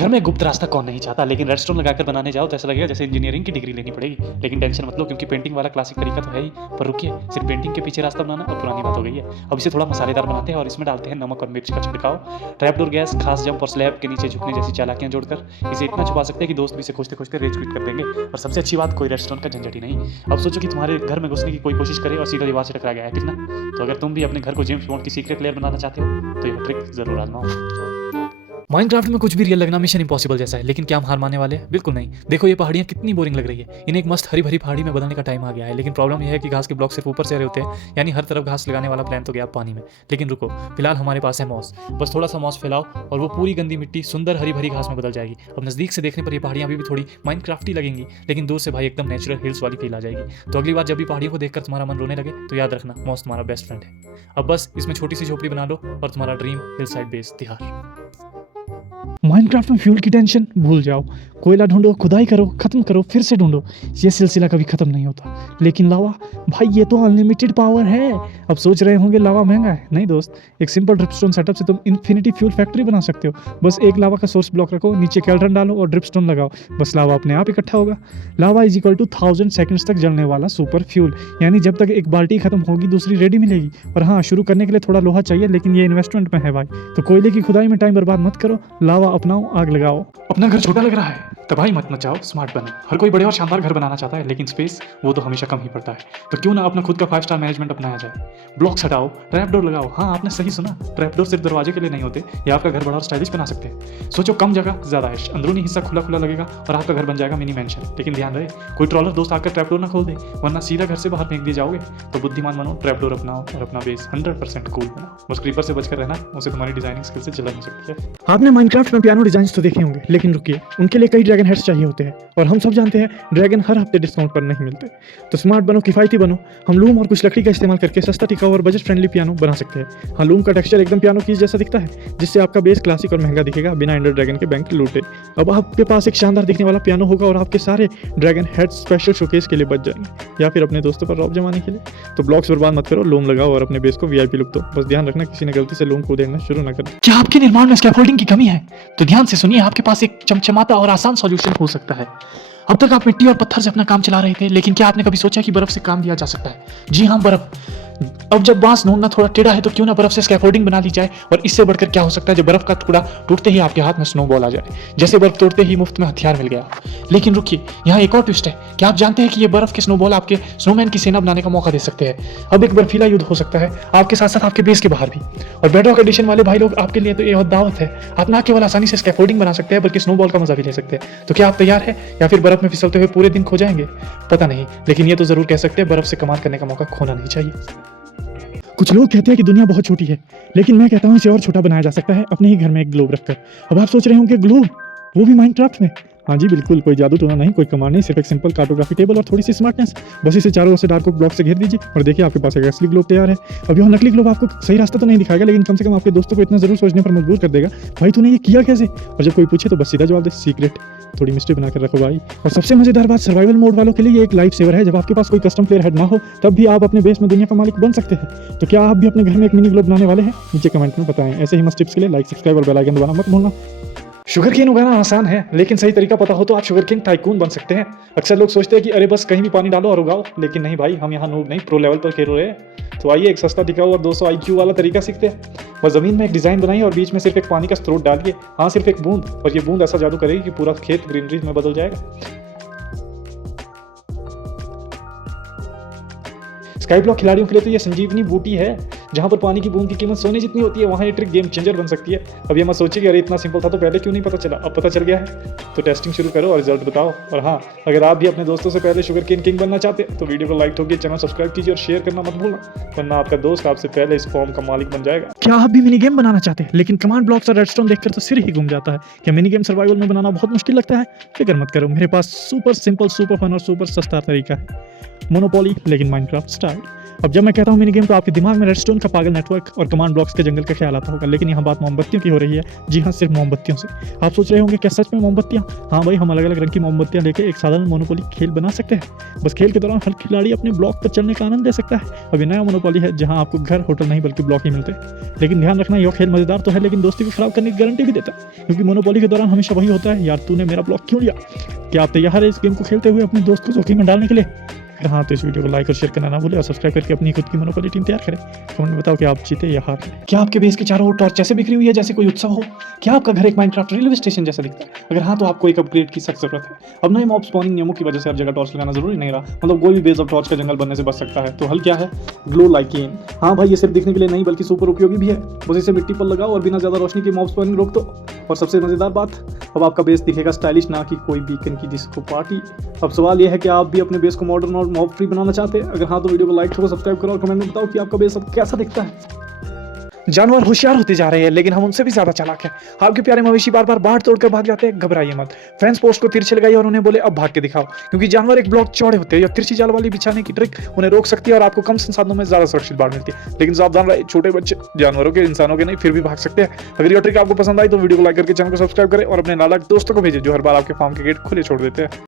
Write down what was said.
घर में गुप्त रास्ता कौन नहीं चाहता, लेकिन रेस्टोरेंट लगाकर बनाने जाओ तो ऐसा लगेगा जैसे इंजीनियरिंग की डिग्री लेनी पड़ेगी। लेकिन टेंशन मत लो, क्योंकि पेंटिंग वाला क्लासिक तरीका तो है ही। पर रुकिए, सिर्फ पेंटिंग के पीछे रास्ता बनाना और पुरानी बात हो गई है। अब इसे थोड़ा मसालेदार बनाते हैं और इसमें डालते हैं नमक और मिर्च का छिड़काव, ट्रैपडोर गैस, खास जंप और स्लैब के नीचे झुकने जैसी चालाकियां जोड़कर इसे इतना छुपा सकते हैं कि दोस्त भी इसे खोजते खोजते रेज क्विट कर देंगे। और सबसे अच्छी बात, कोई रेस्टोरेंट का झंझट ही नहीं। अब सोचो कि तुम्हारे घर में घुसने की कोई कोशिश करे और सीधा दीवार से टकरा गया है कितना। तो अगर तुम भी अपने घर को जेम्स बॉन्ड की सीक्रेट लेयर बनाना चाहते हो तो यह ट्रिक जरूर आजमाओ। माइनक्राफ्ट में कुछ भी रियल लगना मिशन इम्पॉसिबल जैसा है, लेकिन क्या हम हार मानने वाले हैं? बिल्कुल नहीं। देखो ये पहाड़ियाँ कितनी बोरिंग लग रही है, इन्हें एक मस्त हरी भरी पहाड़ी में बदलने का टाइम आ गया है। लेकिन प्रॉब्लम यह है कि घास के ब्लॉक सिर्फ ऊपर से आ रहे होते हैं, यानी हर तरफ घास लगाने वाला प्लान तो गया पानी में। लेकिन रुको, फिलहाल हमारे पास है मॉस। बस थोड़ा सा मॉस फैलाओ और वो पूरी गंदी मिट्टी सुंदर हरी भरी घास में बदल जाएगी। अब नजदीक से देखने पर ये पहाड़ियाँ अभी भी थोड़ी माइनक्राफ्टी लगेंगी, लेकिन दूर से भाई एकदम नेचुरल हिल्स वाली फील आ जाएगी। तो अगली बार जब भी पहाड़ियों को देखकर तुम्हारा मन रोने लगे तो याद रखना, मॉस तुम्हारा बेस्ट फ्रेंड है। अब बस इसमें छोटी सी झोपड़ी बना लो और तुम्हारा ड्रीम हिल साइड बेस तैयार। माइनक्राफ्ट में फ्यूल की टेंशन भूल जाओ। कोयला ढूंढो, खुदाई करो, खत्म करो, फिर से ढूंढो। ये सिलसिला कभी खत्म नहीं होता। लेकिन लावा, भाई ये तो अनलिमिटेड पावर है। अब सोच रहे होंगे लावा महंगा है। नहीं दोस्त, एक सिंपल ड्रिपस्टोन सेटअप से तुम इन्फिनिटी फ्यूल फैक्ट्री बना सकते हो। बस एक लावा का सोर्स ब्लॉक रखो, नीचे कैल्ड्रन डालो और ड्रिपस्टोन लगाओ, बस लावा अपने आप इकट्ठा होगा। लावा इज इक्वल टू 1000 सेकंड्स तक जलने वाला सुपर फ्यूल, यानी जब तक एक बाल्टी खत्म होगी दूसरी रेडी मिलेगी। और हाँ, शुरू करने के लिए थोड़ा लोहा चाहिए, लेकिन ये इन्वेस्टमेंट में है भाई। तो कोयले की खुदाई में टाइम बर्बाद मत करो, लावा अपनाओ, आग लगाओ। अपना घर छोटा लग रहा है, तबाही मत मचाओ, स्मार्ट बनो। हर कोई बड़े और शानदार घर बनाना चाहता है, लेकिन स्पेस वो तो हमेशा कम ही पड़ता है। तो क्यों ना अपना खुद का 5 स्टार मैनेजमेंट अपनाया जाए। ब्लॉक्स हटाओ, ट्रैपडोर लगाओ। हाँ, आपने सही सुना, ट्रैपडोर सिर्फ दरवाजे के लिए नहीं होते, ये आपका घर बड़ा और स्टाइलिश बना सकते हैं। सोचो, कम जगह ज्यादा ऐश, अंदरूनी हिस्सा खुला खुला लगेगा और आपका घर बन जाएगा मिनी मैंशन। लेकिन ध्यान रहे, कोई ट्रॉलर दोस्त आकर ट्रैपडोर ना खोल दे, वरना सीधा घर से बाहर फेंक दिए जाओगे। तो बुद्धिमान बनो, ट्रैपडोर अपनाओ और अपना बेस 100% कूल बनाओ। बस क्रीपर से बचकर रहना, उसे तुम्हारी डिजाइनिंग स्किल से जला नहीं सकती है। आपने माइनक्राफ्ट में पियानो डिजाइन तो देखे होंगे, लेकिन रुकिए, उनके लिए कई ड्रैगन हेड्स चाहिए होते हैं और हम सब जानते हैं ड्रैगन हर हफ्ते डिस्काउंट पर नहीं मिलते। तो स्मार्ट बनो, किफायती बनो। हम लूम और कुछ लकड़ी का इस्तेमाल करके सस्ता, टिकाऊ और बजट फ्रेंडली पियानो बना सकते हैं। हाँ, लूम का टेक्सचर एकदम पियानो कीज जैसा दिखता है, जिससे आपका बेस क्लासिक और महंगा दिखेगा बिना एंडर ड्रैगन के बैंक लूटे। अब आपके पास एक शानदार दिखने वाला पियानो होगा और आपके सारे ड्रैगन हेड्स स्पेशल शोकेस के लिए बच जाएंगे, या फिर अपने दोस्तों पर रौब जमाने के लिए। तो ब्लॉक्स बर्बाद मत करो, लूम लगाओ और अपने बेस को वीआईपी लुक दो। बस ध्यान रखना, किसी ने गलती से लूम को देखना शुरू ना कर। क्या आपके निर्माण में स्कैफोल्डिंग की कमी है? तो ध्यान से सुनिए, आपके पास एक चमचमाता और आसान सॉल्यूशन हो सकता है। अब तक आप मिट्टी और पत्थर से अपना काम चला रहे थे, लेकिन क्या आपने कभी सोचा कि बर्फ से काम लिया जा सकता है? जी हाँ, बर्फ। अब जब बांस ढूंढना थोड़ा टेढ़ा है, तो क्यों ना बर्फ से स्कैफोल्डिंग बना ली जाए। और इससे बढ़कर क्या हो सकता है, जब बर्फ का टुकड़ा टूटते ही आपके हाथ में स्नोबॉल आ जाए, जैसे बर्फ तोड़ते ही मुफ्त में हथियार मिल गया। लेकिन रुकिए, यहाँ एक और ट्विस्ट है। क्या आप जानते हैं कि ये बर्फ के स्नोबॉल आपके स्नोमैन की सेना बनाने का मौका दे सकते हैं? अब एक बर्फीला युद्ध हो सकता है, आपके साथ साथ आपके बेस के बाहर भी। और बेडरॉक एडिशन वाले भाई लोग, आपके लिए तो ये दावत है। आप ना केवल आसानी से स्कैफोल्डिंग बना सकते हैं, बल्कि स्नोबॉल का मजा भी ले सकते हैं। तो क्या आप तैयार हैं, या फिर बर्फ में फिसलते हुए पूरे दिन खो जाएंगे? पता नहीं, लेकिन ये तो जरूर कह सकते हैं, बर्फ से कमाल करने का मौका खोना नहीं चाहिए। कुछ लोग कहते हैं कि दुनिया बहुत छोटी है, लेकिन मैं कहता हूँ इसे और छोटा बनाया जा सकता है अपने ही घर में एक ग्लोब रखकर। अब आप सोच रहे होंगे, ग्लोब, वो भी माइनक्राफ्ट में? हाँ जी बिल्कुल, कोई जादू टोना नहीं, कोई कमाल नहीं, सिर्फ एक सिंपल कार्टोग्राफी टेबल और थोड़ी सी स्मार्टनेस। बस इसे चारों ओर से डार्क ओक ब्लॉक से घेर दीजिए और देखिए, आपके पास एक असली ग्लोब तैयार है। अब यह नकली ग्लोब आपको सही रास्ता तो नहीं दिखाएगा, लेकिन कम से कम आपके दोस्तों को इतना जरूर सोचने पर मजबूर कर देगा, भाई तूने ये किया कैसे? और जब कोई पूछे तो बस सीधा जवाब दे, सीक्रेट। थोड़ी मिस्ट्री बनाकर रखो भाई। और सबसे मजेदार बात, सर्वाइवल मोड वालों के लिए ये एक लाइफ सेवर है। जब आपके पास कोई कस्टम प्लेयर हेड ना हो, तब भी आप अपने बेस में दुनिया का मालिक बन सकते हैं। तो क्या आप भी अपने घर में एक मिनी ग्लोब बनाने वाले हैं? नीचे कमेंट में बताएं। ऐसे ही मस्त टिप्स के लिए लाइक, सब्सक्राइब और बेल आइकन दबाना मत भूलना। शुगर केन उगाना आसान है, लेकिन सही तरीका पता हो तो आप शुगर केन टाइकून बन सकते हैं। अक्सर लोग सोचते हैं कि अरे बस कहीं भी पानी डालो और उगाओ, लेकिन नहीं भाई, हम यहाँ नूब नहीं, प्रो लेवल पर खेल रहे हैं। तो आइए एक सस्ता, टिकाऊ और 200 IQ वाला तरीका सीखते हैं। बस जमीन में एक डिजाइन बनाइए और बीच में सिर्फ एक पानी का स्रोत डालिए। हाँ, सिर्फ एक बूंद, और ये बूंद ऐसा जादू करेगी कि पूरा खेत ग्रीनरी में बदल जाएगा। स्काई ब्लॉक खिलाड़ियों के लिए तो ये संजीवनी बूटी है। जहाँ पर पानी की बूंद की कीमत सोने जितनी होती है, वहाँ ये ट्रिक गेम चेंजर बन सकती है। अब ये मत सोचिए कि अरे इतना सिंपल था तो पहले क्यों नहीं पता चला। अब पता चल गया है, तो टेस्टिंग शुरू करो और रिजल्ट बताओ। और हाँ, अगर आप भी अपने दोस्तों से पहले शुगर केन किंग बनना चाहते हैं, तो वीडियो को लाइक ठोकिए, चैनल सब्सक्राइब कीजिए और शेयर करना मत भूलना, वरना आपका दोस्त आपसे पहले इस फॉर्म का मालिक बन जाएगा। क्या आप भी मिनी गेम बनाना चाहते हैं, लेकिन कमांड ब्लॉक्स और रेडस्टोन देखकर तो सिर ही घूम जाता है? क्या मिनी गेम सर्वाइवल में बनाना बहुत मुश्किल लगता है? फिक्र मत करो, मेरे पास सुपर सिंपल, सुपर फन और सुपर सस्ता तरीका है। मोनोपोली, लेकिन माइनक्राफ्ट स्टाइल। अब जब मैं कहता हूँ मिनी गेम तो आपके दिमाग में रेडस्टोन का पागल नेटवर्क और कमांड ब्लॉक्स के जंगल का ख्याल आता होगा, लेकिन यहाँ बात मोमबत्तियों की हो रही है। जी हाँ, सिर्फ मोमबत्तियों से। आप सोच रहे होंगे क्या सच में मोमबत्तियाँ? हाँ भाई, हम अलग अलग रंग की मोमबत्तियाँ लेकर एक साधारण मोनोपोली खेल बना सकते हैं। बस खेल के दौरान हर खिलाड़ी अपने ब्लॉक पर चलने का आनंद ले सकता है। अब ये नया मोनोपोली है जहाँ आपको घर, होटल नहीं बल्कि ब्लॉक ही मिलते हैं। लेकिन ध्यान रखना, यह खेल मजेदार तो है लेकिन दोस्ती को खराब करने की गारंटी भी देता है, क्योंकि मोनोपोली के दौरान हमेशा वही होता है, यार तूने मेरा ब्लॉक क्यों लिया। क्या आप तैयार है इस गेम को खेलते हुए अपने दोस्त को जोखिम में डालने के लिए? अगर हाँ तो इस वीडियो को लाइक और शेयर करना ना भूले और सब्सक्राइब करके अपनी खुद की मोनोपोली टीम तैयार करें। कमेंट में बताओ कि आप जीते या हार गए। क्या आपके बेस के चारों ओर टॉर्च जैसे बिखरी हुई है जैसे कोई उत्सव हो? क्या आपका घर एक माइनक्राफ्ट रेलवे स्टेशन जैसा दिखता है? अगर हाँ तो आपको एक अपग्रेड की सख्त जरूरत है। अब नए मॉब स्पॉनिंग नियमों की वजह से हर जगह टॉर्च लगाना जरूरी नहीं रहा, मतलब कोई भी बेस ऑफ टॉर्च का जंगल बनने से बच सकता है। तो हल क्या है? Glow lichen. हाँ भाई, ये सिर्फ दिखने के लिए नहीं बल्कि सुपर उपयोगी भी है। बस इसे मिट्टी पर लगाओ और बिना ज्यादा रोशनी की मॉब स्पॉनिंग रोक दो। और सबसे मजेदार बात, अब आपका बेस दिखेगा स्टाइलिश, ना कि कोई बीकन की डिस्को पार्टी। अब सवाल यह है कि आप भी अपने बेस को मॉडर्न और मॉब फ्री बनाना चाहते हैं? अगर हाँ तो वीडियो को लाइक करो, सब्सक्राइब करो और कमेंट में बताओ कि आपका बेस अब कैसा दिखता है। जानवर होशियार होते जा रहे हैं लेकिन हम उनसे भी ज्यादा चालाक हैं। आपके प्यारे मवेशी बार बार बाढ़ तोड़कर भाग जाते हैं, घबराइए मत। फेंस पोस्ट को तिरछे लगाइए और उन्हें बोले अब भाग के दिखाओ, क्योंकि जानवर एक ब्लॉक चौड़े होते हैं। या तिरछी जाल वाली बिछाने की ट्रिक उन्हें रोक सकती है और आपको कम संसाधनों में ज्यादा सुरक्षित बाढ़ मिलती है। लेकिन सावधान रहे, छोटे बच्चे जानवरों के, इंसानों के नहीं, फिर भी भाग सकते हैं। अगर यह ट्रिक आपको पसंद आई तो वीडियो को लाइक करके चैनल को सब्सक्राइब करें और अपने नालायक दोस्तों को भेजें जो हर बार आपके फार्म के गेट खुले छोड़ देते हैं।